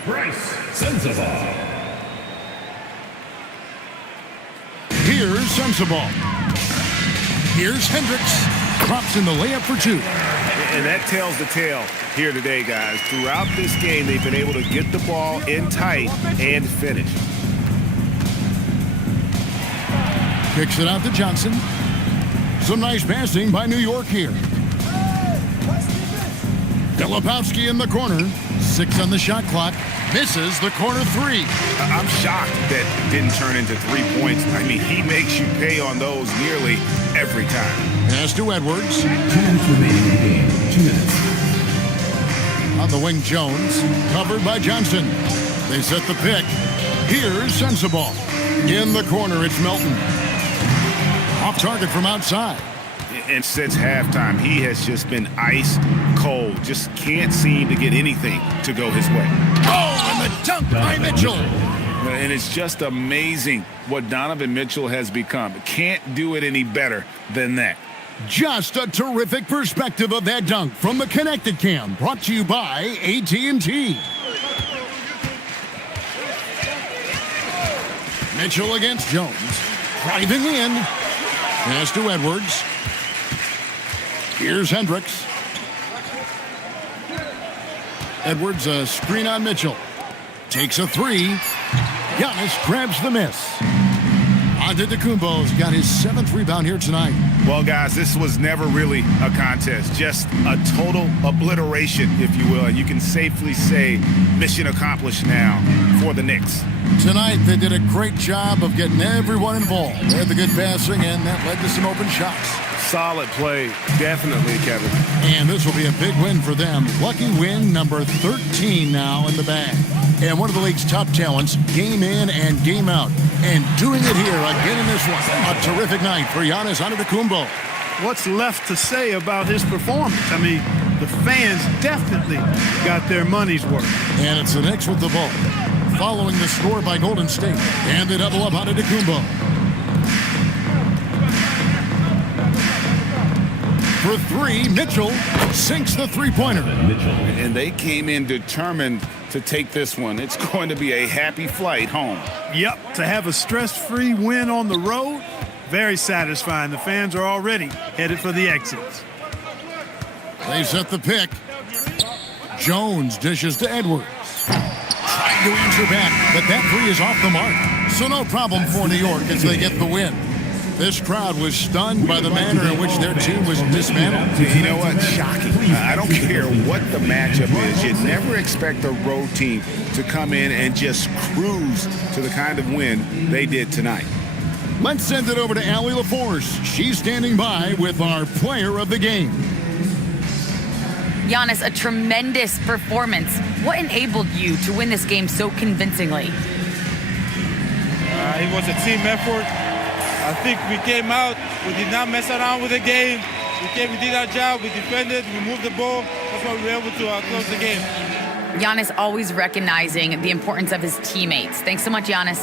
Bryce Sensabaugh. Here's Sensabaugh. Here's Hendricks. Drops in the layup for 2. And that tells the tale here today, guys. Throughout this game, they've been able to get the ball in tight and finish. Kicks it out to Johnson. Some nice passing by New York here. Filipowski in the corner. 6 on the shot clock. Misses the corner 3. I'm shocked that didn't turn into 3 points. I mean, he makes you pay on those nearly every time. Pass to Edwards. 2 minutes remaining in the game. 2 minutes. On the wing, Jones. Covered by Johnson. They set the pick. Here's Sensabaugh. In the corner, it's Melton. Off target from outside. And since halftime, he has just been ice cold. Just can't seem to get anything to go his way. Oh, and the dunk by Mitchell. And it's just amazing what Donovan Mitchell has become. Can't do it any better than that. Just a terrific perspective of that dunk from the Connected Cam. Brought to you by AT&T. Mitchell against Jones. Driving in. Pass to Edwards. Here's Hendricks. Edwards, a screen on Mitchell. Takes a 3. Giannis grabs the miss. Antetokounmpo's got his 7th rebound here tonight. Well, guys, this was never really a contest. Just a total obliteration, if you will. And you can safely say mission accomplished now for the Knicks. Tonight, they did a great job of getting everyone involved. They had the good passing, and that led to some open shots. Solid play, definitely, Kevin. And this will be a big win for them. Lucky win number 13 now in the bag. And one of the league's top talents, game in and game out. And doing it here again in this one. A terrific night for Giannis Antetokounmpo. What's left to say about his performance? I mean, the fans definitely got their money's worth. And it's the Knicks with the ball. Following the score by Golden State. And they double up Antetokounmpo. For 3, Mitchell sinks the 3-pointer. And they came in determined to take this one. It's going to be a happy flight home. Yep, to have a stress-free win on the road, very satisfying. The fans are already headed for the exits. They set the pick. Jones dishes to Edwards. Trying to answer back, but that 3 is off the mark. So no problem for New York as they get the win. This crowd was stunned by the manner in which their team was dismantled. You know what? Shocking. I don't care what the matchup is. You never expect a road team to come in and just cruise to the kind of win they did tonight. Let's send it over to Allie LaForce. She's standing by with our player of the game. Giannis, a tremendous performance. What enabled you to win this game so convincingly? It was a team effort. I think we came out, we did not mess around with the game. We did our job, we defended, we moved the ball. That's why we were able to close the game. Giannis always recognizing the importance of his teammates. Thanks so much, Giannis.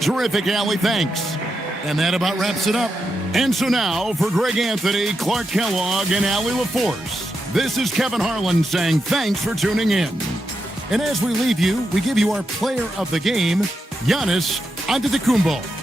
Terrific, Allie. Thanks. And that about wraps it up. And so now, for Greg Anthony, Clark Kellogg, and Allie LaForce, this is Kevin Harlan saying thanks for tuning in. And as we leave you, we give you our player of the game, Giannis Antetokounmpo.